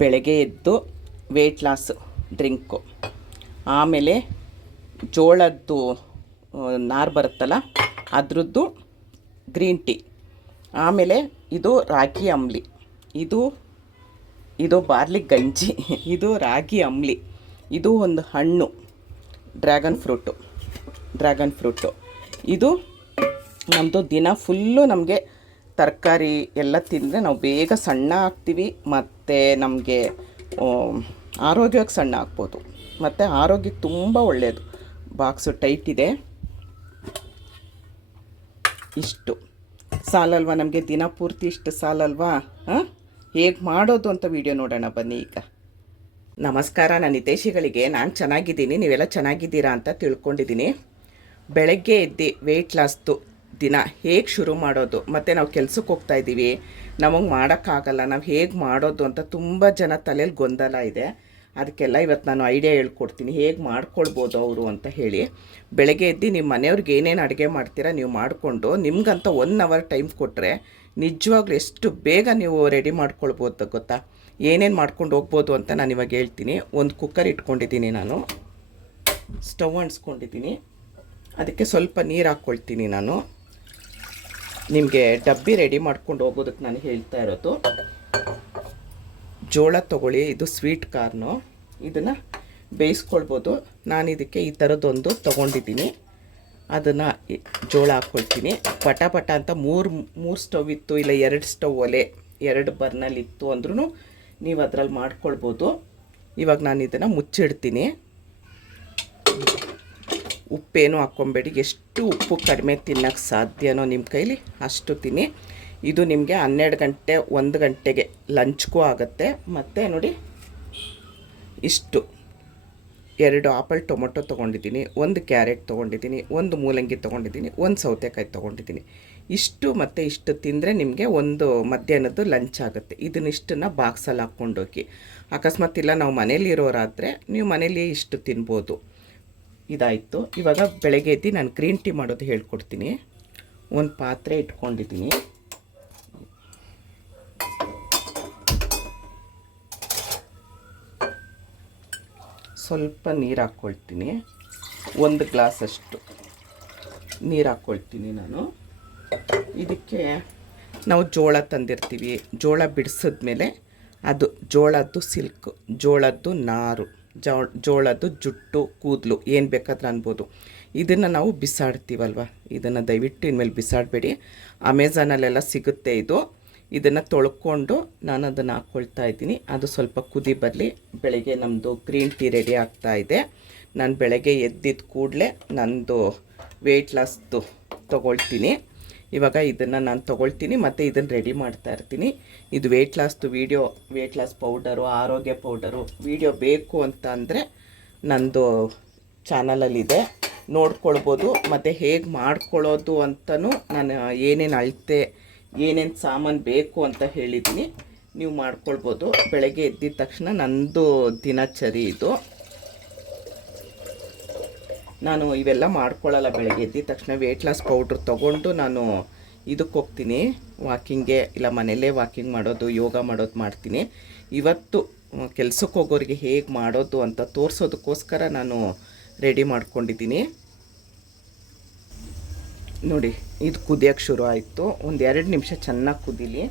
ಬೆಳಗ್ಗೆ ಎದ್ದು weight loss drink ಆಮೇಲೆ ಜೋಳದ್ದು ನಾರು ಬರುತ್ತಲ್ಲ, ಅದರದ್ದು ಗ್ರೀನ್ ಟೀ ಆಮೇಲೆ ಇದು ರಾಗಿ ಅಂಬ್ಲಿ. ಇದು ಇದು ಬಾರ್ಲಿ ಗಂಜಿ, ಇದು ರಾಗಿ ಅಂಬ್ಲಿ. ಇದು ಒಂದು ಹಣ್ಣು, ಡ್ರ್ಯಾಗನ್ ಫ್ರೂಟು ಡ್ರ್ಯಾಗನ್ ಫ್ರೂಟು. ಇದು ನಮ್ಮದು ದಿನ ಫುಲ್ಲು ನಮಗೆ ತರಕಾರಿ ಎಲ್ಲ ತಿಂದರೆ ನಾವು ಬೇಗ ಸಣ್ಣ ಆಗ್ತೀವಿ, ಮತ್ತು ನಮಗೆ ಆರೋಗ್ಯವಾಗಿ ಸಣ್ಣ ಆಗ್ಬೋದು. ಮತ್ತು ಆರೋಗ್ಯಕ್ಕೆ ತುಂಬ ಒಳ್ಳೆಯದು ಬಾಕ್ಸು ಟೈಟ್ ಇದೆ. ಇಷ್ಟು. ಸಾಲಲ್ವಾ ನಮಗೆ? ದಿನ ಪೂರ್ತಿ ಇಷ್ಟು ಸಾಲಲ್ವಾ? ಹಾಂ? ಹೇಗೆ ಮಾಡೋದು ಅಂತ ವಿಡಿಯೋ ನೋಡೋಣ ಬನ್ನಿ ಈಗ. ನಮಸ್ಕಾರ ನನ್ನ ಹಿತೇಶಿಗಳಿಗೆ ನಾನು ಚೆನ್ನಾಗಿದ್ದೀನಿ. ನೀವೆಲ್ಲ ಚೆನ್ನಾಗಿದ್ದೀರಾ ಅಂತ ತಿಳ್ಕೊಂಡಿದ್ದೀನಿ. ಬೆಳಗ್ಗೆ ಎದ್ದು ವೆಯ್ಟ್ ಲಾಸ್ದು ದಿನ ಹೇಗೆ ಶುರು ಮಾಡೋದು, ಮತ್ತು ನಾವು ಕೆಲಸಕ್ಕೆ ಹೋಗ್ತಾ ಇದ್ದೀವಿ ನಮಗೆ ಮಾಡೋಕ್ಕಾಗಲ್ಲ, ನಾವು ಹೇಗೆ ಮಾಡೋದು ಅಂತ ತುಂಬ ಜನ ತಲೆಯಲ್ಲಿ ಗೊಂದಲ ಇದೆ. ಅದಕ್ಕೆಲ್ಲ ಇವತ್ತು ನಾನು ಐಡಿಯಾ ಹೇಳ್ಕೊಡ್ತೀನಿ, ಹೇಗೆ ಮಾಡ್ಕೊಳ್ಬೋದು ಅವರು ಅಂತ ಹೇಳಿ. ಬೆಳಗ್ಗೆ ಎದ್ದು ನಿಮ್ಮ ಮನೆಯವ್ರಿಗೆ ಏನೇನು ಅಡುಗೆ ಮಾಡ್ತೀರಾ ನೀವು ಮಾಡಿಕೊಂಡು, ನಿಮ್ಗಂತ ಒನ್ ಅವರ್ ಟೈಮ್ ಕೊಟ್ಟರೆ ನಿಜವಾಗ್ಲೂ ಎಷ್ಟು ಬೇಗ ನೀವು ರೆಡಿ ಮಾಡ್ಕೊಳ್ಬೋದು ಗೊತ್ತಾ? ಏನೇನು ಮಾಡ್ಕೊಂಡು ಹೋಗ್ಬೋದು ಅಂತ ನಾನು ಇವಾಗ ಹೇಳ್ತೀನಿ. ಒಂದು ಕುಕ್ಕರ್ ಇಟ್ಕೊಂಡಿದ್ದೀನಿ ನಾನು. ಸ್ಟವ್ ಅಂಟಿಸ್ಕೊಂಡಿದ್ದೀನಿ. ಅದಕ್ಕೆ ಸ್ವಲ್ಪ ನೀರು ಹಾಕ್ಕೊಳ್ತೀನಿ ನಾನು. ನಿಮಗೆ ಡಬ್ಬಿ ರೆಡಿ ಮಾಡ್ಕೊಂಡು ಹೋಗೋದಕ್ಕೆ ನಾನು ಹೇಳ್ತಾ ಇರೋದು. ಜೋಳ ತೊಗೊಳ್ಳಿ, ಇದು ಸ್ವೀಟ್ ಕಾರ್ನು ಇದನ್ನು ಬೇಯಿಸ್ಕೊಳ್ಬೋದು. ನಾನು ಇದಕ್ಕೆ ಈ ಥರದ್ದೊಂದು ತೊಗೊಂಡಿದ್ದೀನಿ. ಅದನ್ನು ಜೋಳ ಹಾಕ್ಕೊಳ್ತೀನಿ ಪಟ ಪಟ ಅಂತ ಮೂರು ಮೂರು ಸ್ಟವ್ ಇತ್ತು, ಇಲ್ಲ ಎರಡು ಸ್ಟವ್ ಒಲೆ, ಎರಡು ಬರ್ನಲ್ಲಿ ಇತ್ತು ಅಂದ್ರೂ ನೀವು ಅದರಲ್ಲಿ ಮಾಡ್ಕೊಳ್ಬೋದು. ಇವಾಗ ನಾನು ಇದನ್ನು ಮುಚ್ಚಿಡ್ತೀನಿ. ಉಪ್ಪೇನು ಹಾಕ್ಕೊಬೇಡಿ. ಎಷ್ಟು ಉಪ್ಪು ಕಡಿಮೆ ತಿನ್ನೋಕ್ಕೆ ಸಾಧ್ಯನೋ ನಿಮ್ಮ ಕೈಲಿ ಅಷ್ಟು ತಿನ್ನಿ. ಇದು ನಿಮಗೆ ಹನ್ನೆರಡು ಗಂಟೆ, ಒಂದು ಗಂಟೆಗೆ ಲಂಚ್ಗೂ ಆಗುತ್ತೆ. ಮತ್ತು ನೋಡಿ, ಇಷ್ಟು. ಎರಡು ಆಪಲ್ ಟೊಮೊಟೊ ತೊಗೊಂಡಿದ್ದೀನಿ, ಒಂದು ಕ್ಯಾರೆಟ್ ತೊಗೊಂಡಿದ್ದೀನಿ, ಒಂದು ಮೂಲಂಗಿ ತೊಗೊಂಡಿದ್ದೀನಿ, ಒಂದು ಸೌತೆಕಾಯಿ ತೊಗೊಂಡಿದ್ದೀನಿ. ಇಷ್ಟು ಮತ್ತು ಇಷ್ಟು ತಿಂದರೆ ನಿಮಗೆ ಒಂದು ಮಧ್ಯಾಹ್ನದ್ದು ಲಂಚ್ ಆಗುತ್ತೆ. ಇದನ್ನಿಷ್ಟನ್ನು ಬಾಕ್ಸಲ್ಲಿ ಹಾಕ್ಕೊಂಡೋಗಿ ಅಕಸ್ಮಾತ್ ಇಲ್ಲ, ನಾವು ಮನೇಲಿರೋರಾದರೆ ನೀವು ಮನೇಲಿ ಇಷ್ಟು ತಿನ್ಬೋದು. ಇದಾಯಿತು. ಇವಾಗ ಬೆಳಗ್ಗೆ ಎದ್ದು ನಾನು ಗ್ರೀನ್ ಟೀ ಮಾಡೋದು ಹೇಳ್ಕೊಡ್ತೀನಿ. ಒಂದು ಪಾತ್ರೆ ಇಟ್ಕೊಂಡಿದ್ದೀನಿ. ಸ್ವಲ್ಪ ನೀರು ಹಾಕ್ಕೊಳ್ತೀನಿ. ಒಂದು ಗ್ಲಾಸಷ್ಟು ನೀರು ಹಾಕ್ಕೊಳ್ತೀನಿ ನಾನು. ಇದಕ್ಕೆ ನಾವು ಜೋಳ ತಂದಿರ್ತೀವಿ. ಜೋಳ ಬಿಡಿಸಿದ್ಮೇಲೆ ಅದು ಜೋಳದ್ದು ಸಿಲ್ಕ್, ಜೋಳದ್ದು ನಾರು. ಜೋಳದ್ದು ಜುಟ್ಟು ಕೂದಲು ಏನು ಬೇಕಾದ್ರೆ ಅನ್ಬೋದು. ಇದನ್ನು ನಾವು ಬಿಸಾಡ್ತೀವಲ್ವ? ಇದನ್ನು ದಯವಿಟ್ಟು ಇನ್ಮೇಲೆ ಬಿಸಾಡಬೇಡಿ. ಅಮೆಝಾನಲ್ಲೆಲ್ಲ ಸಿಗುತ್ತೆ ಇದು. ಇದನ್ನು ತೊಳ್ಕೊಂಡು ನಾನು ಅದನ್ನು ಹಾಕ್ಕೊಳ್ತಾ ಇದ್ದೀನಿ. ಅದು ಸ್ವಲ್ಪ ಕುದಿ ಬರಲಿ. ಬೆಳಗ್ಗೆ ನಮ್ಮದು ಗ್ರೀನ್ ಟೀ ರೆಡಿ ಆಗ್ತಾ ಇದೆ. ನಾನು ಬೆಳಗ್ಗೆ ಎದ್ದಿದ್ದ ಕೂಡಲೇ ನಂದು ವೆಯ್ಟ್ ಲಾಸ್ದು ತೊಗೊಳ್ತೀನಿ. ಇವಾಗ ಇದನ್ನು ನಾನು ತೊಗೊಳ್ತೀನಿ, ಮತ್ತು ಇದನ್ನು ರೆಡಿ ಮಾಡ್ತಾ ಇರ್ತೀನಿ. ಇದು ವೆಯ್ಟ್ ಲಾಸ್ದು ವೀಡಿಯೋ ವೆಯ್ಟ್ ಲಾಸ್ ಪೌಡರು ಆರೋಗ್ಯ ಪೌಡರು ವೀಡಿಯೋ ಬೇಕು ಅಂತ ಅಂದರೆ ನಂದು ಚಾನಲಲ್ಲಿದೆ ನೋಡ್ಕೊಳ್ಬೋದು, ಮತ್ತು ಹೇಗೆ ಮಾಡ್ಕೊಳ್ಳೋದು ಅಂತಲೂ ನಾನು ಏನೇನು ಅಳತೆ, ಏನೇನು ಸಾಮಾನು ಬೇಕು ಅಂತ ಹೇಳಿದ್ದೀನಿ. ನೀವು ಮಾಡ್ಕೊಳ್ಬೋದು. ಬೆಳಗ್ಗೆ ಎದ್ದಿದ ತಕ್ಷಣ ನಂದು ದಿನಚರಿ ಇದು. ನಾನು ಇವೆಲ್ಲ ಮಾಡ್ಕೊಳ್ಳಲ್ಲ ಬೆಳಗ್ಗೆ ಎದ್ದ ತಕ್ಷಣ ವೆಯ್ಟ್ ಲಾಸ್ ಪೌಡ್ರ್ ತೊಗೊಂಡು ನಾನು ಇದಕ್ಕೆ ಹೋಗ್ತೀನಿ. ವಾಕಿಂಗ್ಗೆ ಇಲ್ಲ ಮನೆಯಲ್ಲೇ ವಾಕಿಂಗ್ ಮಾಡೋದು, ಯೋಗ ಮಾಡೋದು ಮಾಡ್ತೀನಿ. ಇವತ್ತು ಕೆಲ್ಸಕ್ಕೆ ಹೋಗೋರಿಗೆ ಹೇಗೆ ಮಾಡೋದು ಅಂತ ತೋರಿಸೋದಕ್ಕೋಸ್ಕರ ನಾನು ರೆಡಿ ಮಾಡ್ಕೊಂಡಿದ್ದೀನಿ. ನೋಡಿ, ಇದು ಕುದಿಯೋಕ್ಕೆ ಶುರು ಆಯಿತು. ಒಂದು ಎರಡು ನಿಮಿಷ ಚೆನ್ನಾಗಿ ಕುದೀಲಿ.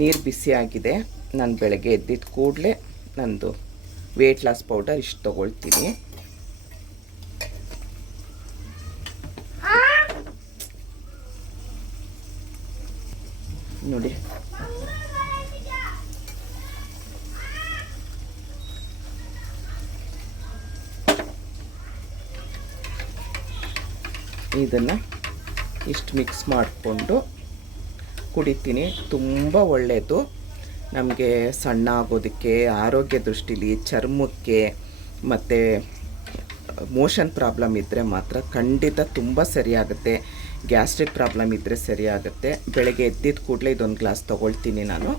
ನೀರು ಬಿಸಿ ಆಗಿದೆ. ನಾನು ಬೆಳಗ್ಗೆ ಎದ್ದಿದ್ದ ಕೂಡಲೇ ನಂದು ವೆಯ್ಟ್ ಲಾಸ್ ಪೌಡರ್ ಇಷ್ಟು ತೊಗೊಳ್ತೀನಿ. ನೋಡಿ ಇದನ್ನು ಇಷ್ಟು ಮಿಕ್ಸ್ ಮಾಡಿಕೊಂಡು ಕುಡಿತೀನಿ. ತುಂಬ ಒಳ್ಳೆಯದು ನಮಗೆ ಸಣ್ಣ ಆಗೋದಕ್ಕೆ, ಆರೋಗ್ಯ ದೃಷ್ಟಿಲಿ ಚರ್ಮಕ್ಕೆ ಮತ್ತು ಮೋಷನ್ ಪ್ರಾಬ್ಲಮ್ ಇದ್ದರೆ ಮಾತ್ರ ಖಂಡಿತ ತುಂಬ ಸರಿಯಾಗುತ್ತೆ. ಗ್ಯಾಸ್ಟ್ರಿಕ್ ಪ್ರಾಬ್ಲಮ್ ಇದ್ದರೆ ಸರಿಯಾಗುತ್ತೆ ಬೆಳಗ್ಗೆ ಎದ್ದಿದ್ದ ಕೂಡಲೇ ಇದೊಂದು ಗ್ಲಾಸ್ ತೊಗೊಳ್ತೀನಿ ನಾನು.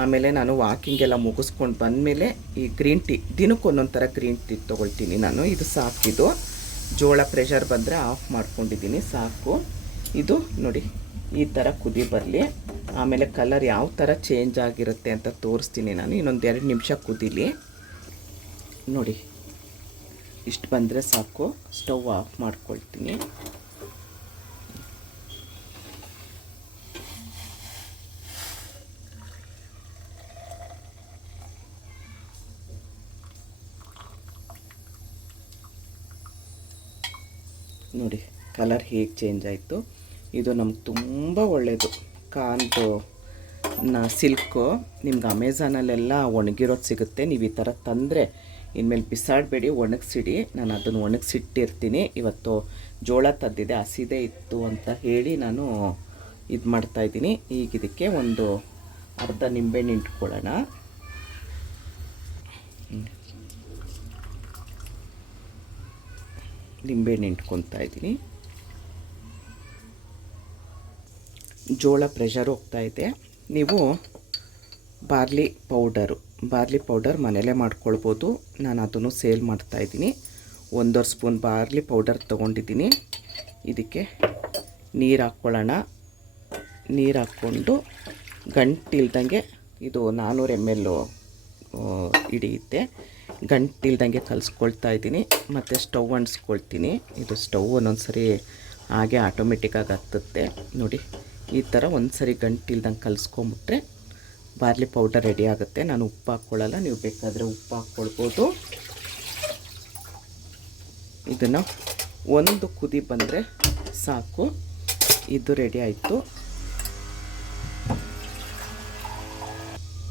ಆಮೇಲೆ ನಾನು ವಾಕಿಂಗ್ ಎಲ್ಲ ಮುಗಿಸ್ಕೊಂಡು ಬಂದಮೇಲೆ ಈ ಗ್ರೀನ್ ಟೀ, ದಿನಕ್ಕೆ ಒಂದೊಂದು ಥರ ಗ್ರೀನ್ ಟೀ ತೊಗೊಳ್ತೀನಿ ನಾನು. ಇದು ಸಾಕಿದು ಜೋಳ ಪ್ರೆಷರ್ ಬಂದರೆ ಆಫ್ ಮಾಡ್ಕೊಂಡಿದ್ದೀನಿ, ಸಾಕು. ಇದು ನೋಡಿ, ಈ ಥರ ಕುದಿ ಬರಲಿ. ಆಮೇಲೆ ಕಲರ್ ಯಾವ ಥರ ಚೇಂಜ್ ಆಗಿರುತ್ತೆ ಅಂತ ತೋರಿಸ್ತೀನಿ ನಾನು. ಇನ್ನೊಂದು ಎರಡು ನಿಮಿಷ ಕುದೀಲಿ. ನೋಡಿ, ಇಷ್ಟು ಬಂದರೆ ಸಾಕು. ಸ್ಟವ್ ಆಫ್ ಮಾಡ್ಕೊಳ್ತೀನಿ. ನೋಡಿ ಕಲರ್ ಹೇಗೆ ಚೇಂಜ್ ಆಯಿತು? ಇದು ನಮ್ಗೆ ತುಂಬ ಒಳ್ಳೆಯದು ಕಾಂತು ನಾ ಸಿಲ್ಕು ನಿಮ್ಗೆ ಅಮೆಝಾನಲ್ಲೆಲ್ಲ ಒಣಗಿರೋದು ಸಿಗುತ್ತೆ. ನೀವು ಈ ಥರ ತಂದರೆ ಇನ್ಮೇಲೆ ಬಿಸಾಡಬೇಡಿ, ಒಣಗಿಸಿಡಿ. ನಾನು ಅದನ್ನು ಒಣಗಿಸಿಟ್ಟಿರ್ತೀನಿ. ಇವತ್ತು ಜೋಳ ತಂದಿದೆ, ಹಸಿದೇ ಇತ್ತು ಅಂತ ಹೇಳಿ ನಾನು ಇದು ಮಾಡ್ತಾಯಿದ್ದೀನಿ ಈಗ ಇದಕ್ಕೆ ಒಂದು ಅರ್ಧ ನಿಂಬೆಹಣ್ಣು ಇಟ್ಕೊಳ್ಳೋಣ. ನಿಂಬೆಹಣ್ಣು ಇಟ್ಕೊತಾ ಇದ್ದೀನಿ. ಜೋಳ ಪ್ರೆಷರ್ ಹೋಗ್ತಾ ಇದೆ. ನೀವು ಬಾರ್ಲಿ ಪೌಡರು ಬಾರ್ಲಿ ಪೌಡರ್ ಮನೇಲೇ ಮಾಡ್ಕೊಳ್ಬೋದು. ನಾನು ಅದನ್ನು ಸೇಲ್ ಮಾಡ್ತಾಯಿದ್ದೀನಿ ಒಂದೂವರೆ ಸ್ಪೂನ್ ಬಾರ್ಲಿ ಪೌಡರ್ ತೊಗೊಂಡಿದ್ದೀನಿ. ಇದಕ್ಕೆ ನೀರು ಹಾಕ್ಕೊಳ್ಳೋಣ. ನೀರು ಹಾಕ್ಕೊಂಡು ಗಂಟಿಲ್ದಂಗೆ ಇದು ನಾನ್ನೂರು ಎಂ ಎಲ್ಲು ಹಿಡಿಯುತ್ತೆ. ಗಂಟಿಲ್ದಂಗೆ ಕಲಿಸ್ಕೊಳ್ತಾ ಇದ್ದೀನಿ. ಮತ್ತು ಸ್ಟವ್ ಅಂಟಿಸ್ಕೊಳ್ತೀನಿ. ಇದು ಸ್ಟವ್ ಒಂದೊಂದ್ಸರಿ ಹಾಗೆ ಆಟೋಮೆಟಿಕ್ಕಾಗಿ ಹತ್ತುತ್ತೆ. ನೋಡಿ, ಈ ಥರ ಒಂದು ಸರಿ ಗಂಟಿಲ್ದಂಗೆ ಕಲಿಸ್ಕೊಂಬಿಟ್ರೆ ಬಾರ್ಲಿ ಪೌಡರ್ ರೆಡಿ ಆಗುತ್ತೆ. ನಾನು ಉಪ್ಪು ಹಾಕ್ಕೊಳ್ಳಲ್ಲ, ನೀವು ಬೇಕಾದರೆ ಉಪ್ಪು ಹಾಕ್ಕೊಳ್ಬೋದು. ಇದನ್ನು ಒಂದು ಕುದಿ ಬಂದರೆ ಸಾಕು. ಇದು ರೆಡಿ ಆಯಿತು.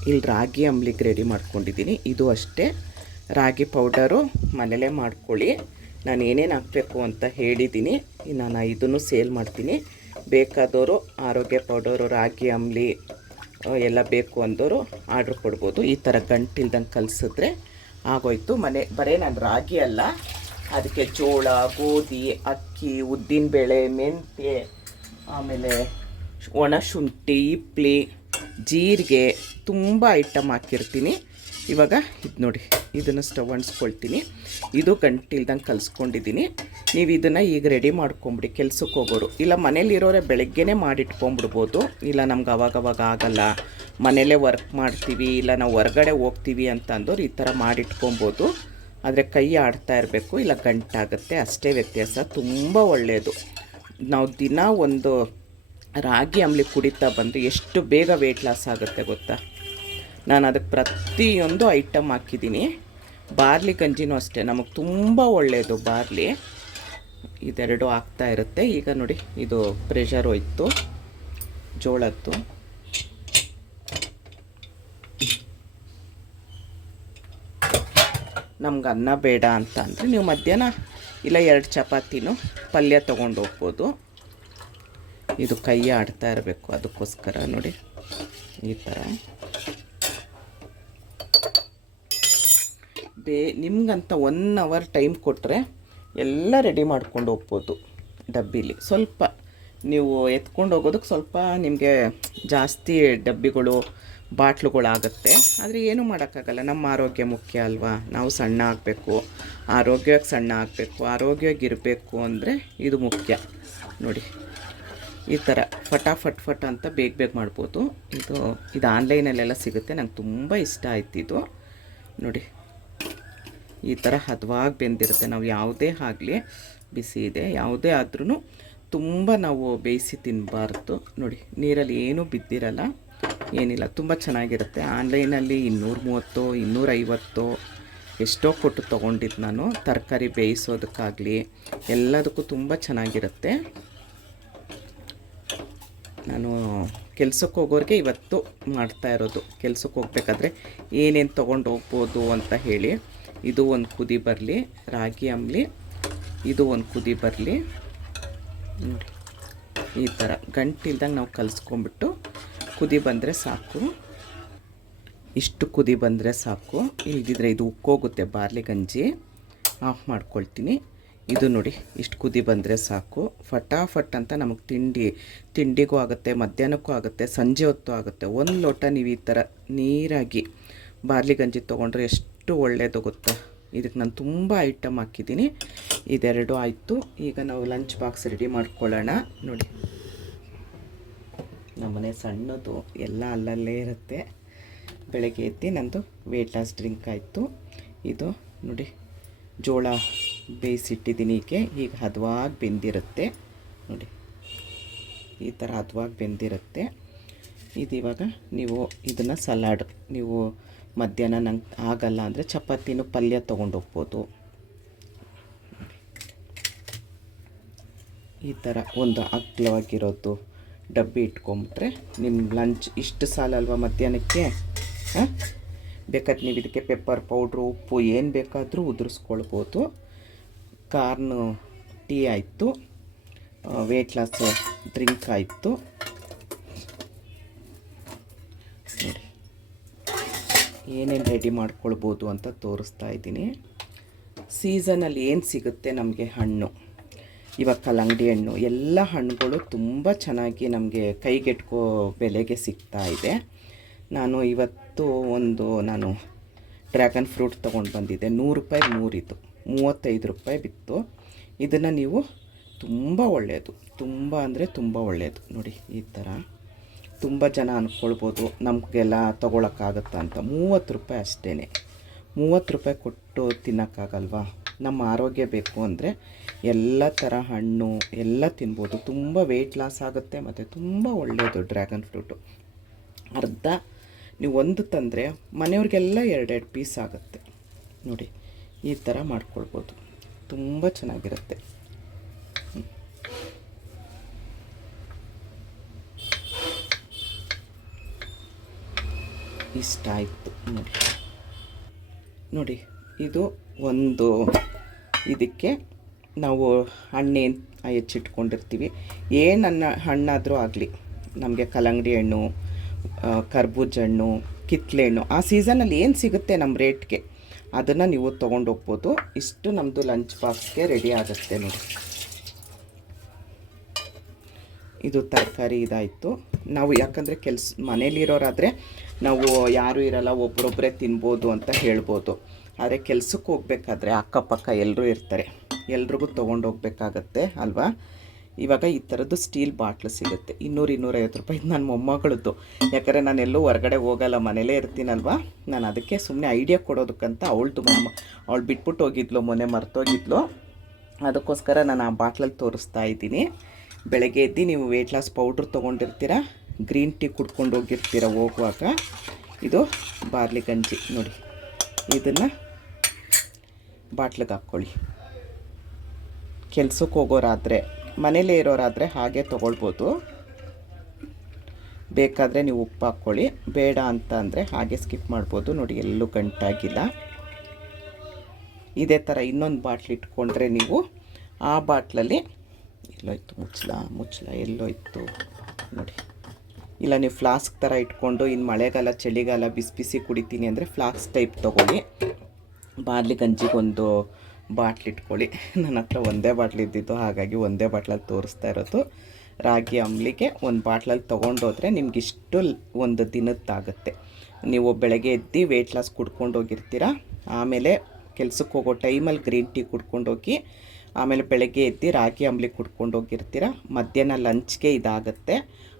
ಇಲ್ಲಿ ರಾಗಿ ಅಂಬ್ಲಿಗೆ ರೆಡಿ ಮಾಡ್ಕೊಂಡಿದ್ದೀನಿ. ಇದು ಅಷ್ಟೇ. ರಾಗಿ ಪೌಡರು ಮನೇಲೇ ಮಾಡ್ಕೊಳ್ಳಿ. ನಾನು ಏನೇನು ಹಾಕಬೇಕು ಅಂತ ಹೇಳಿದ್ದೀನಿ. ನಾನು ಇದನ್ನು ಸೇಲ್ ಮಾಡ್ತೀನಿ. ಬೇಕಾದವರು ಆರೋಗ್ಯ ಪೌಡರು, ರಾಗಿ ಅಂಬ್ಲಿ ಎಲ್ಲ ಬೇಕು ಅಂದವರು ಆರ್ಡ್ರ್ ಕೊಡ್ಬೋದು. ಈ ಥರ ಗಂಟಿಲ್ದಂಗೆ ಕಲಿಸಿದ್ರೆ ಆಗೋಯ್ತು. ಮನೆ, ಬರೀ ನಾನು ರಾಗಿ ಅಲ್ಲ. ಅದಕ್ಕೆ ಜೋಳ, ಗೋಧಿ, ಅಕ್ಕಿ, ಉದ್ದಿನಬೇಳೆ, ಮೆಂತ್ಯೆ, ಆಮೇಲೆ ಒಣ ಶುಂಠಿ, ಇಪ್ಲಿ, ಜೀರಿಗೆ ತುಂಬ ಐಟಮ್ ಹಾಕಿರ್ತೀನಿ. ಇವಾಗ ಇದು ನೋಡಿ, ಇದನ್ನು ಸ್ಟವ್ ಅಂಟಿಸ್ಕೊಳ್ತೀನಿ. ಇದು ಗಂಟಿಲ್ದಂಗೆ ಕಲಿಸ್ಕೊಂಡಿದ್ದೀನಿ. ನೀವು ಇದನ್ನು ಈಗ ರೆಡಿ ಮಾಡ್ಕೊಂಬಿಡಿ ಕೆಲ್ಸಕ್ಕೆ ಹೋಗೋರು. ಇಲ್ಲ ಮನೇಲಿರೋರೆ ಬೆಳಗ್ಗೆನೇ ಮಾಡಿಟ್ಕೊಂಬಿಡ್ಬೋದು. ಇಲ್ಲ ನಮ್ಗೆ ಅವಾಗವಾಗ ಆಗಲ್ಲ. ಮನೇಲೇ ವರ್ಕ್ ಮಾಡ್ತೀವಿ, ಇಲ್ಲ ನಾವು ಹೊರಗಡೆ ಹೋಗ್ತೀವಿ ಅಂತ ಅಂದವ್ರು ಈ ಥರ ಮಾಡಿಟ್ಕೊಬೋದು. ಆದರೆ ಕೈ ಆಡ್ತಾ ಇರಬೇಕು, ಇಲ್ಲ ಗಂಟಾಗುತ್ತೆ ಅಷ್ಟೇ ವ್ಯತ್ಯಾಸ, ತುಂಬ ಒಳ್ಳೆಯದು ನಾವು ದಿನ ಒಂದು ರಾಗಿ ಅಂಬಲಿ ಕುಡಿತಾ ಬಂದರೆ ಎಷ್ಟು ಬೇಗ ವೆಯ್ಟ್ ಲಾಸ್ ಆಗುತ್ತೆ ಗೊತ್ತಾ? ನಾನು ಅದಕ್ಕೆ ಪ್ರತಿಯೊಂದು ಐಟಮ್ ಹಾಕಿದ್ದೀನಿ. ಬಾರ್ಲಿ ಗಂಜಿನೂ ಅಷ್ಟೇ, ನಮಗೆ ತುಂಬ ಒಳ್ಳೆಯದು ಬಾರ್ಲಿ. ಇದೆರಡು ಆಗ್ತಾ ಇರುತ್ತೆ. ಈಗ ನೋಡಿ, ಇದು ಪ್ರೆಷರ್ ಹೋಯ್ತು, ಜೋಳದ್ದು. ನಮ್ಗೆ ಅನ್ನ ಬೇಡ ಅಂತ ಅಂದರೆ, ನೀವು ಮಧ್ಯಾಹ್ನ ಇಲ್ಲ ಎರಡು ಚಪಾತಿನೂ ಪಲ್ಯ ತೊಗೊಂಡು ಹೋಗ್ಬೋದು. ಇದು ಕೈ ಆಡ್ತಾ ಇರಬೇಕು ಅದಕ್ಕೋಸ್ಕರ ನೋಡಿ, ಈ ಥರ ಬೇ ನಿಮ್ಗಂತ ಒನ್ ಅವರ್ ಟೈಮ್ ಕೊಟ್ಟರೆ ಎಲ್ಲ ರೆಡಿ ಮಾಡ್ಕೊಂಡು ಹೋಗ್ಬೋದು ಡಬ್ಬಿಲಿ. ಸ್ವಲ್ಪ ನೀವು ಎತ್ಕೊಂಡು ಹೋಗೋದಕ್ಕೆ ಸ್ವಲ್ಪ ನಿಮಗೆ ಜಾಸ್ತಿ ಡಬ್ಬಿಗಳು, ಬಾಟ್ಲುಗಳಾಗುತ್ತೆ. ಆದರೆ ಏನೂ ಮಾಡೋಕ್ಕಾಗಲ್ಲ. ನಮ್ಮ ಆರೋಗ್ಯ ಮುಖ್ಯ ಅಲ್ವಾ? ನಾವು ಸಣ್ಣ ಆಗಬೇಕು, ಆರೋಗ್ಯವಾಗಿ ಸಣ್ಣ ಆಗಬೇಕು ಆರೋಗ್ಯವಾಗಿರಬೇಕು ಅಂದರೆ ಇದು ಮುಖ್ಯ. ನೋಡಿ, ಈ ಥರ ಫಟಾಫಟ್ ಫಟ್ ಅಂತ ಬೇಗ ಬೇಗ ಮಾಡ್ಬೋದು. ಇದು ಇದು ಆನ್ಲೈನಲ್ಲೆಲ್ಲ ಸಿಗುತ್ತೆ. ನಂಗೆ ತುಂಬ ಇಷ್ಟ ಆಯ್ತು ನೋಡಿ ಈ ಥರ ಹದವಾಗಿ ಬೆಂದಿರುತ್ತೆ. ನಾವು ಯಾವುದೇ ಆಗಲಿ ಬಿಸಿ ಇದೆ, ಯಾವುದೇ ಆದ್ರೂ ತುಂಬ ನಾವು ಬೇಯಿಸಿ ತಿನ್ನಬಾರ್ದು ನೋಡಿ, ನೀರಲ್ಲಿ ಏನೂ ಬಿದ್ದಿರಲ್ಲ, ಏನಿಲ್ಲ, ತುಂಬ ಚೆನ್ನಾಗಿರುತ್ತೆ. ಆನ್ಲೈನಲ್ಲಿ ಇನ್ನೂರ ಮೂವತ್ತು ಇನ್ನೂರೈವತ್ತು ಎಷ್ಟೋ ಕೊಟ್ಟು ತೊಗೊಂಡಿದ್ದು ನಾನು. ತರಕಾರಿ ಬೇಯಿಸೋದಕ್ಕಾಗಲಿ, ಎಲ್ಲದಕ್ಕೂ ತುಂಬ ಚೆನ್ನಾಗಿರುತ್ತೆ. ನಾನು ಕೆಲ್ಸಕ್ಕೆ ಹೋಗೋರಿಗೆ ಇವತ್ತು ಮಾಡ್ತಾ ಇರೋದು. ಕೆಲ್ಸಕ್ಕೆ ಹೋಗ್ಬೇಕಾದ್ರೆ ಏನೇನು ತೊಗೊಂಡು ಹೋಗ್ಬೋದು ಅಂತ ಹೇಳಿ. ಇದು ಒಂದು ಕುದಿ ಬರಲಿ, ರಾಗಿ ಅಂಬಲಿ, ಇದು ಒಂದು ಕುದಿ ಬರಲಿ. ನೋಡಿ ಈ ಥರ ಗಂಟಿಲ್ದಂಗೆ ನಾವು ಕಲಿಸ್ಕೊಂಬಿಟ್ಟು ಕುದಿ ಬಂದರೆ ಸಾಕು. ಇಷ್ಟು ಕುದಿ ಬಂದರೆ ಸಾಕು. ಇಲ್ದಿದ್ರೆ ಇದು ಉಕ್ಕೋಗುತ್ತೆ ಬಾರ್ಲಿ ಗಂಜಿ. ಆಫ್ ಮಾಡ್ಕೊಳ್ತೀನಿ. ಇದು ನೋಡಿ, ಇಷ್ಟು ಕುದಿ ಬಂದರೆ ಸಾಕು. ಫಟಾಫಟ್ ಅಂತ ನಮಗೆ ತಿಂಡಿ, ತಿಂಡಿಗೂ ಆಗುತ್ತೆ, ಮಧ್ಯಾಹ್ನಕ್ಕೂ ಆಗುತ್ತೆ, ಸಂಜೆ ಹೊತ್ತು ಆಗುತ್ತೆ. ಒಂದು ಲೋಟ ನೀವು ಈ ಥರ ನೀರಾಗಿ ಬಾರ್ಲಿ ಗಂಜಿ ತೊಗೊಂಡ್ರೆ ಎಷ್ಟು ಒಳ್ಳೆಯದು ಗೊತ್ತಾ ಇದಕ್ಕೆ ನಾನು ತುಂಬ ಐಟಮ್ ಹಾಕಿದ್ದೀನಿ. ಇದೆರಡು ಆಯಿತು. ಈಗ ನಾವು ಲಂಚ್ ಬಾಕ್ಸ್ ರೆಡಿ ಮಾಡ್ಕೊಳ್ಳೋಣ. ನೋಡಿ. ನಮ್ಮನೆ ಸಣ್ಣದು ಎಲ್ಲ ಅಲ್ಲಲ್ಲೇ ಇರುತ್ತೆ. ಬೆಳಗ್ಗೆ ಎದ್ದು ನಂದು ವೇಟ್ ಲಾಸ್ ಡ್ರಿಂಕ್ ಆಯಿತು. ಇದು ನೋಡಿ, ಜೋಳ ಬೇಯಿಸಿಟ್ಟಿದ್ದೀನಿ ಈಗ ಈಗ ಹದವಾಗಿ ಬೆಂದಿರುತ್ತೆ. ನೋಡಿ. ಈ ಥರ ಹದವಾಗಿ ಬೆಂದಿರುತ್ತೆ. ಇದು ಇವಾಗ ನೀವು ಇದನ್ನು ಸಲಾಡ್ ನೀವು ಮಧ್ಯಾಹ್ನ ನಂಗೆ ಆಗಲ್ಲ ಅಂದರೆ ಚಪಾತಿನೂ ಪಲ್ಯ ತೊಗೊಂಡು ಹೋಗ್ಬೋದು. ಈ ಥರ ಒಂದು ಅಗ್ಲವಾಗಿರೋದು ಡಬ್ಬಿ ಇಟ್ಕೊಂಬಿಟ್ರೆ ನಿಮ್ಮ ಲಂಚ್ ಇಷ್ಟು ಅಲ್ವಾ ಮಧ್ಯಾಹ್ನಕ್ಕೆ? ಹಾಂ? ಬೇಕಾದ್ರೆ ನೀವು ಇದಕ್ಕೆ ಪೆಪ್ಪರ್ ಪೌಡ್ರು, ಉಪ್ಪು ಏನು ಬೇಕಾದರೂ ಉದುರಿಸ್ಕೊಳ್ಬೋದು. ಕಾರ್ನು ಟೀ ಆಯಿತು. ವೇಟ್ ಲಾಸ್ ಡ್ರಿಂಕ್ ಆಯಿತು ನೋಡಿ ಏನೇನು ರೆಡಿ ಮಾಡ್ಕೊಳ್ಬೋದು ಅಂತ ತೋರಿಸ್ತಾ ಇದ್ದೀನಿ. ಸೀಸನಲ್ಲಿ ಏನು ಸಿಗುತ್ತೆ ನಮಗೆ ಹಣ್ಣು? ಇವಾಗ ಕಲ್ಲಂಗಡಿ ಹಣ್ಣು, ಎಲ್ಲ ಹಣ್ಣುಗಳು ತುಂಬ ಚೆನ್ನಾಗಿ ನಮಗೆ ಕೈಗೆಟ್ಕೋ ಬೆಲೆಗೆ ಸಿಗ್ತಾ ಇದೆ. ನಾನು ಇವತ್ತು ಒಂದು ನಾನು ಡ್ರ್ಯಾಗನ್ ಫ್ರೂಟ್ ತೊಗೊಂಡು ಬಂದಿದ್ದೆ. ನೂರು ರೂಪಾಯಿ ಮೂರಿತ್ತು ಮೂವತ್ತೈದು ರೂಪಾಯಿ ಬಿತ್ತು. ಇದನ್ನು ನೀವು ತುಂಬ ಒಳ್ಳೆಯದು ತುಂಬ ಅಂದರೆ ತುಂಬ ಒಳ್ಳೆಯದು ನೋಡಿ, ಈ ಥರ ತುಂಬ ಜನ ಅಂದ್ಕೊಳ್ಬೋದು ನಮಗೆಲ್ಲ ತೊಗೊಳಕ್ಕಾಗತ್ತಾ ಅಂತ ಮೂವತ್ತು ರೂಪಾಯಿ ಅಷ್ಟೇ ಮೂವತ್ತು ರೂಪಾಯಿ ಕೊಟ್ಟು ತಿನ್ನೋಕ್ಕಾಗಲ್ವಾ? ನಮ್ಮ ಆರೋಗ್ಯ ಬೇಕು ಅಂದರೆ ಎಲ್ಲ ಥರ ಹಣ್ಣು ಎಲ್ಲ ತಿನ್ಬೋದು. ತುಂಬ ವೆಯ್ಟ್ ಲಾಸ್ ಆಗುತ್ತೆ ಮತ್ತು ತುಂಬ ಒಳ್ಳೆಯದು ಡ್ರ್ಯಾಗನ್ ಫ್ರೂಟು ಅರ್ಧ ನೀವು ಒಂದು ತಂದರೆ ಮನೆಯವ್ರಿಗೆಲ್ಲ ಎರಡೆರಡು ಪೀಸ್ ಆಗುತ್ತೆ. ನೋಡಿ, ಈ ಥರ ಮಾಡ್ಕೊಳ್ಬೋದು. ತುಂಬ ಚೆನ್ನಾಗಿರುತ್ತೆ. ಇಷ್ಟ ಆಯಿತು. ನೋಡಿ. ನೋಡಿ, ಇದು ಒಂದು ಇದಕ್ಕೆ ನಾವು ಹಣ್ಣೇನು ಹೆಚ್ಚಿಟ್ಕೊಂಡಿರ್ತೀವಿ. ಏನು ಅನ್ನ ಹಣ್ಣಾದರೂ ಆಗಲಿ, ನಮಗೆ ಕಲ್ಲಂಗಡಿ ಹಣ್ಣು ಕರ್ಬೂಜ ಹಣ್ಣು, ಕಿತ್ಲೆ ಹಣ್ಣು, ಆ ಸೀಸನಲ್ಲಿ ಏನು ಸಿಗುತ್ತೆ ನಮ್ಮ ರೇಟ್ಗೆ ಅದನ್ನು ನೀವು ತೊಗೊಂಡೋಗ್ಬೋದು ಇಷ್ಟು ನಮ್ಮದು ಲಂಚ್ ಬಾಕ್ಸ್ಗೆ ರೆಡಿ ಆಗುತ್ತೆ ನೋಡಿ. ಇದು ತರಕಾರಿ ಇದಾಯಿತು. ನಾವು ಯಾಕಂದರೆ ಕೆಲಸ ಮನೇಲಿರೋರಾದರೆ ನಾವು ಯಾರೂ ಇರಲ್ಲ ಒಬ್ಬರೊಬ್ಬರೇ ತಿನ್ಬೋದು ಅಂತ ಹೇಳ್ಬೋದು. ಆದರೆ ಕೆಲ್ಸಕ್ಕೆ ಹೋಗ್ಬೇಕಾದ್ರೆ ಅಕ್ಕಪಕ್ಕ ಎಲ್ಲರೂ ಇರ್ತಾರೆ. ಎಲ್ರಿಗೂ ತೊಗೊಂಡು ಹೋಗ್ಬೇಕಾಗತ್ತೆ, ಅಲ್ವಾ? ಇವಾಗ ಈ ಥರದ್ದು ಸ್ಟೀಲ್ ಬಾಟ್ಲು ಸಿಗುತ್ತೆ. ಇನ್ನೂರು ಇನ್ನೂರೈವತ್ತು ರೂಪಾಯಿ ನನ್ನ ಮೊಮ್ಮಗಳದ್ದು. ಯಾಕಂದರೆ ಎಲ್ಲೂ ಹೊರಗಡೆ ಹೋಗಲ್ಲ, ಮನೇಲೇ ಇರ್ತೀನಲ್ವಾ? ನಾನು ಅದಕ್ಕೆ ಸುಮ್ಮನೆ ಐಡಿಯಾ ಕೊಡೋದಕ್ಕಂತ ಅವಳದು ಮೊಮ್ಮ ಅವಳು ಬಿಟ್ಬಿಟ್ಟು ಹೋಗಿದ್ಲು, ಮೊನ್ನೆ ಮರ್ತೋಗಿದ್ಲು. ಅದಕ್ಕೋಸ್ಕರ ನಾನು ಆ ಬಾಟ್ಲಲ್ಲಿ ತೋರಿಸ್ತಾ ಇದ್ದೀನಿ. ಬೆಳಗ್ಗೆ ಎದ್ದು ನೀವು ವೆಯ್ಟ್ ಲಾಸ್ ಪೌಡ್ರ್ ತೊಗೊಂಡಿರ್ತೀರ? ಗ್ರೀನ್ ಟೀ ಕುಡ್ಕೊಂಡು ಹೋಗಿರ್ತೀರ ಹೋಗುವಾಗ, ಇದು ಬಾರ್ಲಿ ಗಂಜಿ ನೋಡಿ. ಇದನ್ನು ಬಾಟ್ಲಿಗೆ ಹಾಕ್ಕೊಳ್ಳಿ ಕೆಲ್ಸಕ್ಕೆ ಹೋಗೋರಾದರೆ, ಮನೇಲೇ ಇರೋರಾದರೆ ಹಾಗೆ ತೊಗೊಳ್ಬೋದು. ಬೇಕಾದರೆ ನೀವು ಉಪ್ಪು ಹಾಕ್ಕೊಳ್ಳಿ ಬೇಡ ಅಂತ ಅಂದರೆ ಹಾಗೆ ಸ್ಕಿಪ್ ಮಾಡ್ಬೋದು. ನೋಡಿ, ಎಲ್ಲೂ ಗಂಟಾಗಿಲ್ಲ. ಇದೇ ಥರ ಇನ್ನೊಂದು ಬಾಟ್ಲ್ ಇಟ್ಕೊಂಡ್ರೆ ನೀವು ಆ ಬಾಟ್ಲಲ್ಲಿ, ಎಲ್ಲೋಯ್ತು ಮುಚ್ಚಲ ಮುಚ್ಚಲ ಎಲ್ಲೋಯ್ತು. ನೋಡಿ. ಇಲ್ಲ ನೀವು ಫ್ಲಾಸ್ಕ್ ಥರ ಇಟ್ಕೊಂಡು ಇನ್ನು ಮಳೆಗಾಲ, ಚಳಿಗಾಲ ಬಿಸಿ ಬಿಸಿ ಕುಡಿತೀನಿ ಅಂದರೆ ಫ್ಲಾಸ್ಕ್ ಟೈಪ್ ತೊಗೊಳ್ಳಿ. ಬಾರ್ಲಿ ಗಂಜಿಗೊಂದು ಬಾಟ್ಲ್ ಇಟ್ಕೊಳ್ಳಿ. ನನ್ನ ಹತ್ರ ಒಂದೇ ಬಾಟ್ಲ್ ಇದ್ದಿದ್ದು, ಹಾಗಾಗಿ ಒಂದೇ ಬಾಟ್ಲಲ್ಲಿ ತೋರಿಸ್ತಾ ಇರೋದು. ರಾಗಿ ಅಂಬ್ಲಿಗೆ ಒಂದು ಬಾಟ್ಲಲ್ಲಿ ತೊಗೊಂಡೋದ್ರೆ ನಿಮ್ಗೆ ಇಷ್ಟು ಒಂದು ದಿನದ್ದಾಗುತ್ತೆ. ನೀವು ಬೆಳಗ್ಗೆ ಎದ್ದು ವೆಯ್ಟ್ ಲಾಸ್ ಕುಡ್ಕೊಂಡು ಹೋಗಿರ್ತೀರ? ಆಮೇಲೆ ಕೆಲ್ಸಕ್ಕೆ ಹೋಗೋ ಟೈಮಲ್ಲಿ ಗ್ರೀನ್ ಟೀ ಕುಡ್ಕೊಂಡೋಗಿ ಆಮೇಲೆ ಬೆಳಗ್ಗೆ ಎದ್ದು ರಾಗಿ ಅಂಬ್ಲಿ ಕುಡ್ಕೊಂಡು ಹೋಗಿರ್ತೀರ? ಮಧ್ಯಾಹ್ನ ಲಂಚ್ಗೆ ಇದಾಗುತ್ತೆ.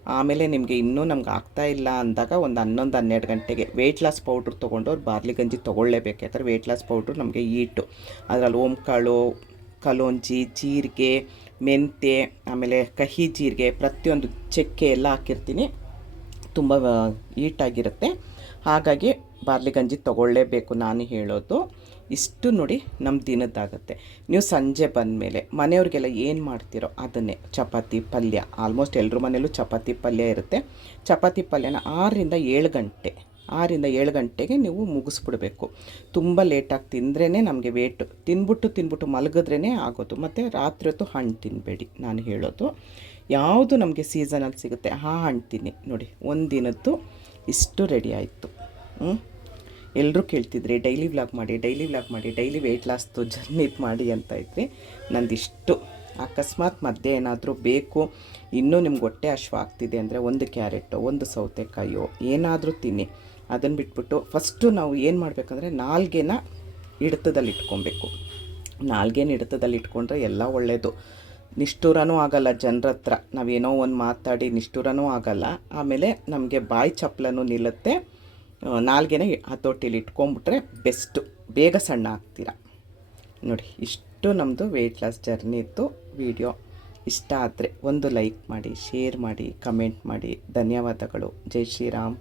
ಆಮೇಲೆ ನಿಮಗೆ ಇನ್ನೂ ನಮ್ಗೆ ಆಗ್ತಾ ಇಲ್ಲ ಅಂದಾಗ ಒಂದು ಹನ್ನೊಂದು, ಹನ್ನೆರಡು ಗಂಟೆಗೆ ವೆಯ್ಟ್ ಲಾಸ್ ಪೌಡ್ರ್ ತೊಗೊಂಡವ್ರು ಬಾರ್ಲಿ ಗಂಜಿ ತೊಗೊಳ್ಳೇಬೇಕು ಯಾಕಂದ್ರೆ ವೆಯ್ಟ್ ಲಾಸ್ ಪೌಡ್ರ್ ನಮಗೆ ಈಟು. ಅದರಲ್ಲಿ ಓಂಕಾಳು, ಕಲೋಂಜಿ, ಜೀರಿಗೆ ಮೆಂತೆ ಆಮೇಲೆ ಕಹಿ ಜೀರಿಗೆ, ಪ್ರತಿಯೊಂದು ಚಕ್ಕೆ ಎಲ್ಲ ಹಾಕಿರ್ತೀನಿ. ತುಂಬ ಈಟಾಗಿರುತ್ತೆ. ಹಾಗಾಗಿ ಬಾರ್ಲಿ ಗಂಜಿ ತೊಗೊಳ್ಳೇಬೇಕು ನಾನು ಹೇಳೋದು. ಇಷ್ಟು ನೋಡಿ ನಮ್ಮ ದಿನದ್ದಾಗುತ್ತೆ. ನೀವು ಸಂಜೆ ಬಂದಮೇಲೆ ಮನೆಯವ್ರಿಗೆಲ್ಲ ಏನು ಮಾಡ್ತೀರೋ ಅದನ್ನೇ. ಚಪಾತಿ, ಪಲ್ಯ ಆಲ್ಮೋಸ್ಟ್ ಎಲ್ಲರ ಮನೆಯಲ್ಲೂ ಚಪಾತಿ, ಪಲ್ಯ ಇರುತ್ತೆ. ಚಪಾತಿ, ಪಲ್ಯನ ಆರರಿಂದ ಏಳು ಗಂಟೆ ಆರಿಂದ ಏಳು ಗಂಟೆಗೆ ನೀವು ಮುಗಿಸ್ಬಿಡ್ಬೇಕು. ತುಂಬ ಲೇಟಾಗಿ ತಿಂದ್ರೇ ನಮಗೆ ವೇಟು ತಿನ್ಬಿಟ್ಟು ತಿನ್ಬಿಟ್ಟು ಮಲಗಿದ್ರೇ ಆಗೋದು. ಮತ್ತು ರಾತ್ರಿ ಹೊತ್ತು ಹಣ್ಣು ತಿನ್ನಬೇಡಿ ನಾನು ಹೇಳೋದು. ಯಾವುದು ನಮಗೆ ಸೀಸನಲ್ಲಿ ಸಿಗುತ್ತೆ ಆ ಹಣ್ಣು ತಿನ್ನಿ. ನೋಡಿ ಒಂದು ದಿನದ್ದು ಇಷ್ಟು ರೆಡಿ ಆಯಿತು. ಹ್ಞೂ ಎಲ್ಲರೂ ಕೇಳ್ತಿದ್ರಿ, ಡೈಲಿ ವ್ಲಾಗ್ ಮಾಡಿ, ಡೈಲಿ ವ್ಲಾಗ್ ಮಾಡಿ, ಡೈಲಿ ವೆಯ್ಟ್ ಲಾಸ್ದು ಜರ್ನಿದು ಮಾಡಿ ಅಂತ ಇದ್ರಿ ನಂದಿಷ್ಟು ಅಕಸ್ಮಾತ್ ಮಧ್ಯೆ ಏನಾದರೂ ಬೇಕು, ಇನ್ನೂ ನಿಮ್ಗೆ ಹೊಟ್ಟೆ ಹಶ್ವ ಆಗ್ತಿದೆ ಅಂದರೆ ಒಂದು ಕ್ಯಾರೆಟ್, ಒಂದು ಸೌತೆಕಾಯೋ, ಏನಾದರೂ ತಿನ್ನಿ. ಅದನ್ನು ಬಿಟ್ಬಿಟ್ಟು ಫಸ್ಟು ನಾವು ಏನು ಮಾಡಬೇಕಂದ್ರೆ ನಾಲ್ಗೆನ ಹಿಡ್ತದಲ್ಲಿ ಇಟ್ಕೊಬೇಕು. ನಾಲ್ಗೆನ ಹಿಡ್ತದಲ್ಲಿ ಇಟ್ಕೊಂಡ್ರೆ ಎಲ್ಲ ಒಳ್ಳೆಯದು ನಿಷ್ಠೂರನೂ ಆಗಲ್ಲ ಜನರ ಹತ್ರ. ನಾವೇನೋ ಒಂದು ಮಾತಾಡಿ ನಿಷ್ಠೂರನೂ ಆಗಲ್ಲ. ಆಮೇಲೆ ನಮಗೆ ಬಾಯಿ ಚಪ್ಪಲನೂ ನಿಲ್ಲುತ್ತೆ. ನಾಲ್ಗೆನ ಹತೋಟಿಲಿ ಇಟ್ಕೊಂಡ್ಬಿಟ್ರೆ ಬೆಸ್ಟು. ಬೇಗ ಸಣ್ಣ ಆಗ್ತೀರಾ. ನೋಡಿ, ಇಷ್ಟು ನಮ್ಮದು ವೆಯ್ಟ್ ಲಾಸ್ ಜರ್ನಿ ಇತ್ತು ವಿಡಿಯೋ ಇಷ್ಟ ಆದರೆ ಒಂದು ಲೈಕ್ ಮಾಡಿ ಶೇರ್ ಮಾಡಿ ಕಮೆಂಟ್ ಮಾಡಿ. ಧನ್ಯವಾದಗಳು. ಜೈ ಶ್ರೀರಾಮ್.